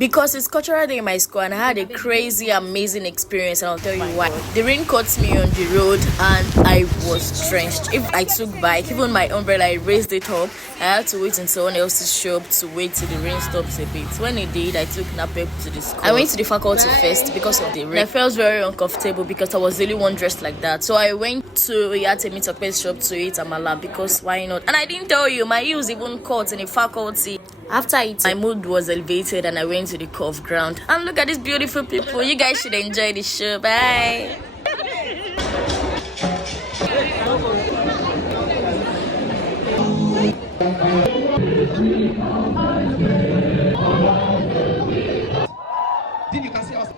because it's cultural day in my school and I had a crazy amazing experience, and I'll tell you why. The rain caught me on the road and I was drenched. If I took bike, even my umbrella, I raised it up. I had to wait until someone else's shop to wait till the rain stops a bit. When it did, I took Napep to the school. I went to the faculty first because of the rain. I felt very uncomfortable because I was the only one dressed like that. So I went to Yatemi Tokpe's shop to eat amala because why not? And I didn't tell you, my heels even caught in the faculty. After it, my mood was elevated and I went to the curve ground. And look at these beautiful people. You guys should enjoy the show. Bye. Then you can see us.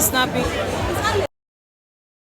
Snappy.